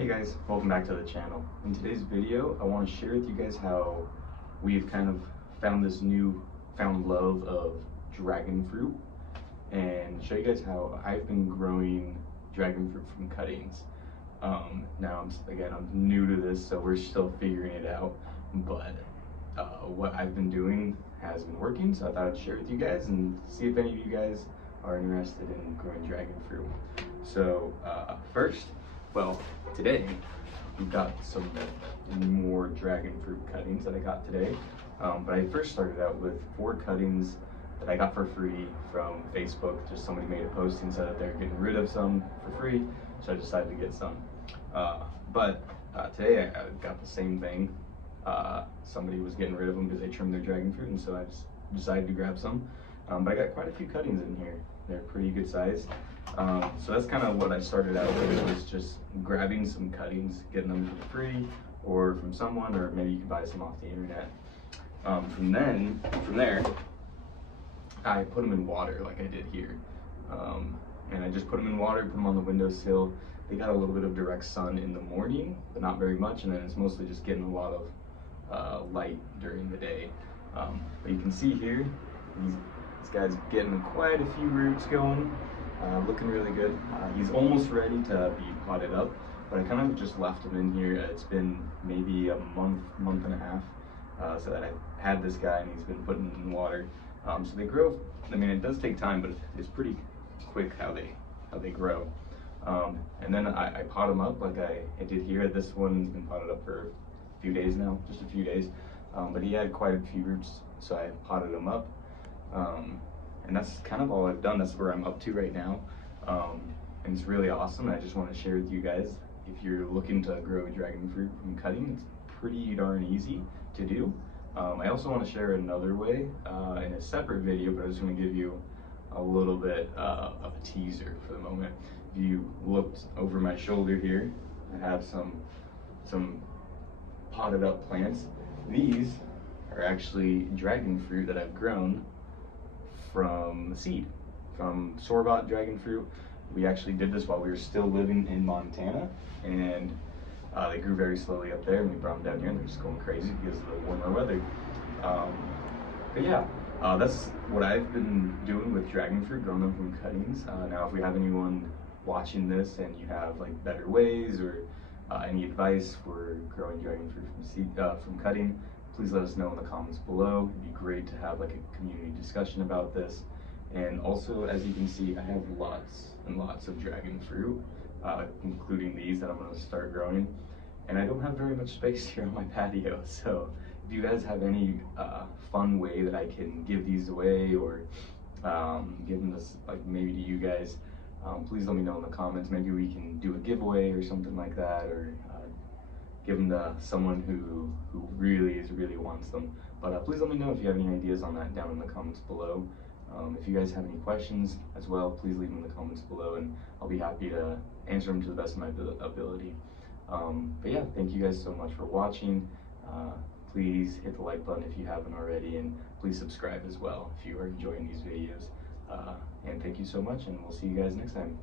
Hey guys, welcome back to the channel. In today's video, I want to share with you guys how we've kind of found this newfound love of dragon fruit and show you guys how I've been growing dragon fruit from cuttings. Now, I'm new to this, so we're still figuring it out, but what I've been doing has been working, so I thought I'd share it with you guys and see if any of you guys are interested in growing dragon fruit. So today we've got some more dragon fruit cuttings that I got today. But I first started out with 4 cuttings that I got for free from Facebook. Just somebody made a post and said that they're getting rid of some for free, so I decided to get some. Today I got the same thing. Somebody was getting rid of them because they trimmed their dragon fruit, and so I just decided to grab some. But I got quite a few cuttings in here. They're pretty good size. So that's kind of what I started out with, was just grabbing some cuttings, getting them for free or from someone, or maybe you can buy some off the internet. From there, I put them in water like I did here. And I just put them in water, put them on the windowsill. They got a little bit of direct sun in the morning, but not very much, and then it's mostly just getting a lot of light during the day. But you can see here, this guy's getting quite a few roots going, looking really good. He's almost ready to be potted up, but I kind of just left him in here. It's been maybe a month and a half, so that I had this guy and he's been putting in water. So they grow. I mean, it does take time, but it's pretty quick how they grow. And then I pot them up like I did here. This one's been potted up for a few days now, just a few days. But he had quite a few roots, so I potted him up. And that's kind of all I've done. That's where I'm up to right now. And it's really awesome. I just want to share with you guys, if you're looking to grow dragon fruit from cutting, it's pretty darn easy to do. I also want to share another way in a separate video, but I just want to give you a little bit of a teaser for the moment. If you looked over my shoulder here, I have some potted up plants. These are actually dragon fruit that I've grown from seed, from store-bought dragon fruit. We actually did this while we were still living in Montana, and they grew very slowly up there, and we brought them down here and they're just going crazy because of the warmer weather. But yeah, that's what I've been doing with dragon fruit, growing them from cuttings. Now if we have anyone watching this and you have like better ways or any advice for growing dragon fruit from seed, from cutting, please let us know in the comments below. It'd be great to have like a community discussion about this. And also, as you can see, I have lots and lots of dragon fruit, including these that I'm going to start growing. And I don't have very much space here on my patio, so if you guys have any fun way that I can give these away or give them this, like maybe to you guys, please let me know in the comments. Maybe we can do a giveaway or something like that, or give them to someone who really wants them. But please let me know if you have any ideas on that down in the comments below. If you guys have any questions as well, please leave them in the comments below, and I'll be happy to answer them to the best of my ability. But yeah, thank you guys so much for watching. Please hit the like button if you haven't already, and please subscribe as well if you are enjoying these videos. And thank you so much, and we'll see you guys next time.